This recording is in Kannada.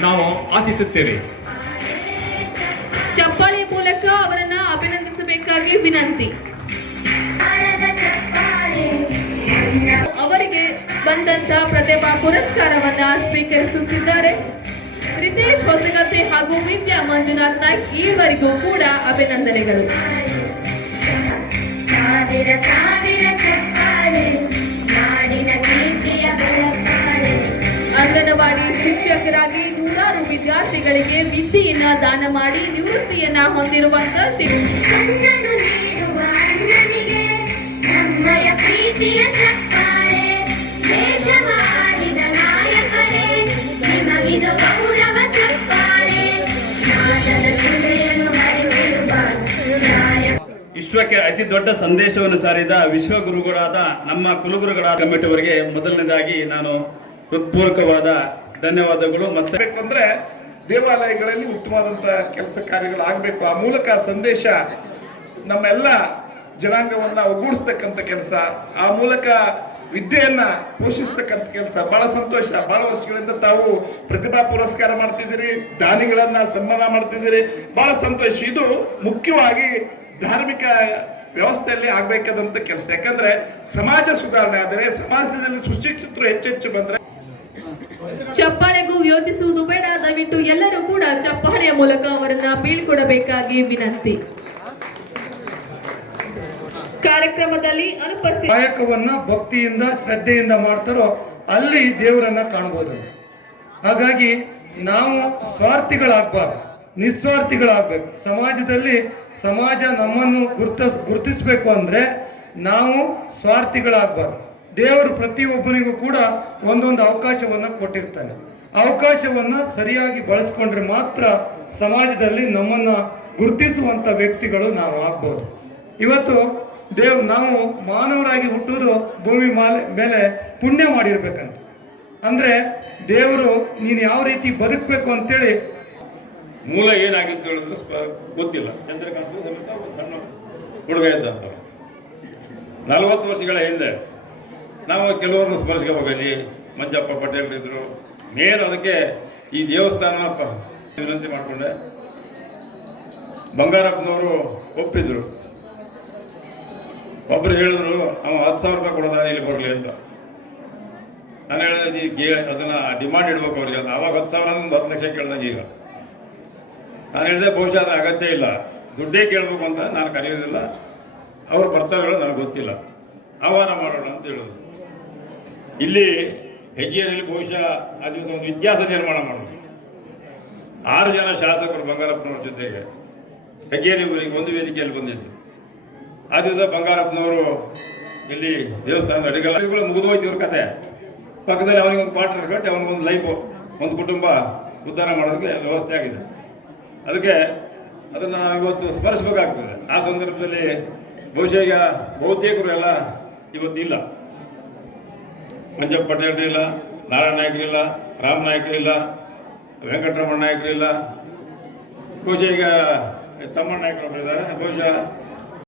ನಾವು ಆಶಿಸುತ್ತೇವೆ. ಚಪ್ಪಾಳಿ ಮೂಲಕ ಅವರನ್ನ ಅಭಿನಂದಿಸಬೇಕಾಗಿ ವಿನಂತಿ. ಅವರಿಗೆ ಬಂದಂತ ಪ್ರತಿಭಾ ಪುರಸ್ಕಾರವನ್ನ ಸ್ವೀಕರಿಸುತ್ತಿದ್ದಾರೆ. ರಿತೇಶ್ ಹೊಸಗತ್ತೆ ಹಾಗೂ ವಿದ್ಯಾ ಮಂಜುನಾಥ್ ನಾಯ್ಕ್ ಈವರೆಗೂ ಕೂಡ ಅಭಿನಂದನೆಗಳು. ಸಾವಿರ ವಿದ್ಯಾರ್ಥಿಗಳಿಗೆ ವಿದ್ಯೆಯನ್ನ ದಾನ ಮಾಡಿ ನಿವೃತ್ತಿಯನ್ನ ಹೊಂದಿರುವಂತ ಶ್ರೀ ವಿಶ್ವಕ್ಕೆ ಅತಿ ದೊಡ್ಡ ಸಂದೇಶವನ್ನು ಸಾರಿದ ವಿಶ್ವಗುರುಗಳಾದ ನಮ್ಮ ಕುಲಗುರುಗಳಾದ ಕಮಿಟಿಯವರಿಗೆ ಮೊದಲನೇದಾಗಿ ನಾನು ಹೃತ್ಪೂರ್ವಕವಾದ ಧನ್ಯವಾದಗಳು. ಮತ್ತೆ ಅಂದ್ರೆ ದೇವಾಲಯಗಳಲ್ಲಿ ಉತ್ತಮವಾದಂತಹ ಕೆಲಸ ಕಾರ್ಯಗಳು ಆಗಬೇಕು ಆ ಮೂಲಕ ಸಂದೇಶ ನಮ್ಮೆಲ್ಲ ಜನಾಂಗವನ್ನ ಒಗ್ಗೂಡಿಸ್ತಕ್ಕಂಥ ಕೆಲಸ, ಆ ಮೂಲಕ ವಿದ್ಯೆಯನ್ನ ಪೋಷಿಸ್ತಕ್ಕಂಥ ಕೆಲಸ. ಬಹಳ ಸಂತೋಷ. ಬಹಳ ವರ್ಷಗಳಿಂದ ತಾವು ಪ್ರತಿಭಾ ಪುರಸ್ಕಾರ ಮಾಡ್ತಿದ್ದೀರಿ, ದಾನಿಗಳನ್ನ ಸನ್ಮಾನ ಮಾಡ್ತಿದ್ದೀರಿ. ಬಹಳ ಸಂತೋಷ. ಇದು ಮುಖ್ಯವಾಗಿ ಧಾರ್ಮಿಕ ವ್ಯವಸ್ಥೆಯಲ್ಲಿ ಆಗ್ಬೇಕಾದಂತ ಕೆಲಸ. ಯಾಕಂದ್ರೆ ಸಮಾಜ ಸುಧಾರಣೆ ಆದರೆ ಸಮಾಜದಲ್ಲಿ ಸುಶಿಕ್ಷಿತರು ಹೆಚ್ಚೆಚ್ಚು ಬಂದ್ರೆ ಚಪ್ಪಾಳೆಗೂ ಯೋಚಿಸುವುದು ಬೇಡ, ದಯವಿಟ್ಟು ಎಲ್ಲರೂ ಕೂಡ ಚಪ್ಪಾಳೆಯ ಮೂಲಕ ಅವರನ್ನ ಬೀಳ್ಕೊಡಬೇಕಾಗಿ ವಿನಂತಿ. ಕಾರ್ಯಕ್ರಮದಲ್ಲಿ ಅನುಪಸ್ಥಿತ ಕಾಯಕವನ್ನ ಭಕ್ತಿಯಿಂದ, ಶ್ರದ್ಧೆಯಿಂದ ಮಾಡ್ತಾರೋ ಅಲ್ಲಿ ದೇವರನ್ನ ಕಾಣಬಹುದು ಹಾಗಾಗಿ ನಾವು ಸ್ವಾರ್ಥಿಗಳಾಗಬಾರ್ದು, ನಿಸ್ವಾರ್ಥಿಗಳಾಗಬೇಕು. ಸಮಾಜದಲ್ಲಿ ಸಮಾಜ ನಮ್ಮನ್ನು ಗುರುತ, ಗುರುತಿಸಬೇಕು ಅಂದ್ರೆ ನಾವು ಸ್ವಾರ್ಥಿಗಳಾಗಬಾರ್ದು. ದೇವರು ಪ್ರತಿಯೊಬ್ಬನಿಗೂ ಕೂಡ ಒಂದೊಂದು ಅವಕಾಶವನ್ನ ಕೊಟ್ಟಿರ್ತಾನೆ. ಅವಕಾಶವನ್ನ ಸರಿಯಾಗಿ ಬಳಸ್ಕೊಂಡ್ರೆ ಮಾತ್ರ ಸಮಾಜದಲ್ಲಿ ನಮ್ಮನ್ನ ಗುರುತಿಸುವಂತ ವ್ಯಕ್ತಿಗಳು ನಾವು ಆಗ್ಬೋದು. ಇವತ್ತು ದೇವ್, ನಾವು ಮಾನವರಾಗಿ ಹುಟ್ಟುವುದು ಭೂಮಿ ಮಾಲೆ ಮೇಲೆ ಪುಣ್ಯ ಮಾಡಿರ್ಬೇಕಂತ. ಅಂದ್ರೆ ದೇವರು ನೀನು ಯಾವ ರೀತಿ ಬದುಕಬೇಕು ಅಂತೇಳಿ ಮೂಲ ಏನಾಗಿತ್ತು ಹೇಳಿದ್ರೆ ಗೊತ್ತಿಲ್ಲ. ಚಂದ್ರಕಾಂತ ಸಮೇತ ಹುಡುಗ ಇದ್ದ ಅಂತ ನಲವತ್ತು ವರ್ಷಗಳ ಹಿಂದೆ ನಾವು ಕೆಲವರನ್ನು ಸ್ಮರಿಸ್ಕೋಬೇಕಲ್ಲಿ ಮಂಜಪ್ಪ ಪಟೇಲ್ ಇದ್ರು. ಮೇನ್ ಅದಕ್ಕೆ ಈ ದೇವಸ್ಥಾನ ವಿನಂತಿ ಮಾಡಿಕೊಂಡೆ. ಬಂಗಾರಪ್ಪನವರು ಒಪ್ಪಿದ್ರು. ಒಬ್ರು ಹೇಳಿದ್ರು, ಅವ ಹತ್ತು ಸಾವಿರ ರೂಪಾಯಿ ಕೊಡೋದ? ಇಲ್ಲಿ ಬರಲಿ ಅಂತ. ನಾನು ಹೇಳಿದೆ ಈ ಕೇ ಅದನ್ನ ಡಿಮಾಂಡ್ ಇಡ್ಬೇಕು ಅವ್ರಿಗೆ ಅಂತ. ಅವಾಗ ಹತ್ತು ಸಾವಿರ ಒಂದು ಹತ್ತು ಲಕ್ಷ ಕೇಳ್ದಂಗೆ ಈಗ ನಾನು ಹೇಳಿದೆ, ಬಹುಶಃ ಅದ್ರ ಅಗತ್ಯ ಇಲ್ಲ. ದುಡ್ಡೇ ಕೇಳಬೇಕು ಅಂತ ನಾನು ಕರೆಯೋದಿಲ್ಲ. ಅವ್ರು ಬರ್ತಾರೋ ನನಗೆ ಗೊತ್ತಿಲ್ಲ. ಆಹ್ವಾನ ಮಾಡೋಣ ಅಂತ ಹೇಳಿದ್ರು. ಇಲ್ಲಿ ಹೆಜ್ಜೆಯಲ್ಲಿ ಬಹುಶಃ ದಿವಸ ಒಂದು ಇತಿಹಾಸ ನಿರ್ಮಾಣ ಮಾಡೋದು ಆರು ಜನ ಶಾಸಕರು ಬಂಗಾರಪ್ಪನವರ ಜೊತೆಗೆ ಹೆಜ್ಜೆಯಲ್ಲಿ ಒಂದು ವೇದಿಕೆಯಲ್ಲಿ ಬಂದಿದ್ದು ಆ ದಿವಸ ಬಂಗಾರಪ್ಪನವರು ಇಲ್ಲಿ ದೇವಸ್ಥಾನದ ಅಡಿಗಲ್ಲ ಮುಗಿದು ಹೋಯ್ತು ಇವ್ರ ಕತೆ. ಪಕ್ಕದಲ್ಲಿ ಅವನಿಗೆ ಒಂದು ಪಾರ್ಟ್ನರ್ ಕಟ್ಟಿ ಅವನಿಗೊಂದು ಲೈಫು ಒಂದು ಕುಟುಂಬ ಉದ್ಧಾರ ಮಾಡೋದಕ್ಕೆ ವ್ಯವಸ್ಥೆ ಆಗಿದೆ. ಅದಕ್ಕೆ ಅದನ್ನು ಇವತ್ತು ಸ್ಮರಿಸಬೇಕಾಗ್ತದೆ. ಆ ಸಂದರ್ಭದಲ್ಲಿ ಬಹುಶಃ ಈಗ ಬಹುತೇಕರು ಎಲ್ಲ ಇವತ್ತು ಇಲ್ಲ ಮಂಜಪ್ಪ ಪಟೇಲ್ ಇಲ್ಲ ನಾರಾಯಣ ನಾಯ್ಕ ಇಲ್ಲ, ರಾಮ್ ಇಲ್ಲ, ವೆಂಕಟರಮಣ ನಾಯ್ಕ ಇಲ್ಲ. ಬಹುಶಃ ಈಗ ತಮ್ಮಣ್ಣ ನಾಯ್ಕರು ಬಹುಶಃ